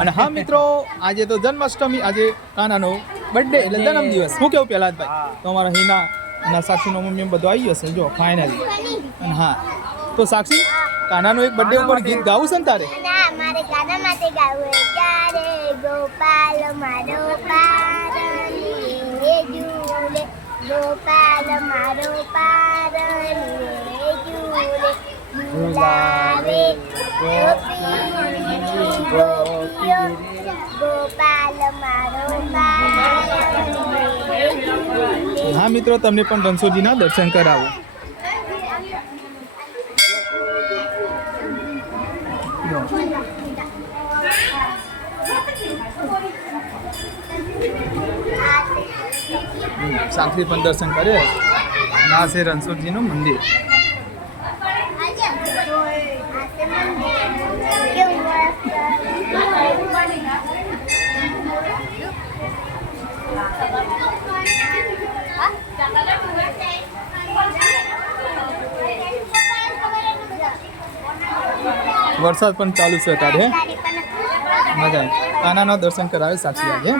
અને હા મિત્રો, આજે તો જન્માષ્ટમી, આજે કાનાનો બર્થડે એટલે જન્મદિવસ. શું કેવું પ્રહલાદભાઈ? તો અમારા હિના અને સાક્ષીનો મમ્મી બધું આવી જશે જો ફાઇનલી. અને હા, તો સાક્ષી, કાનાનો એક બર્થડે ઉપર ગીત ગાવું છે ને તારે? મારે કાના માટે ગાવું ત્યારે ગોપાલ મારો પારણી ઝૂલે, ગોપાલ મારો પારણી ઝૂલે, ઝૂલાવે ગોપીઓ, ગોપાલ મારો પારણી ઝૂલે. હા મિત્રો, તમને પણ રણછોડજીના દર્શન કરાવો. સાક્ષી પણ દર્શન કરે. આ છે રણછોડજીનું મંદિર. વરસાદ પણ ચાલુ છે અત્યારે. મજા આવે. કાનાના દર્શન કરાવે સાક્ષી આજે.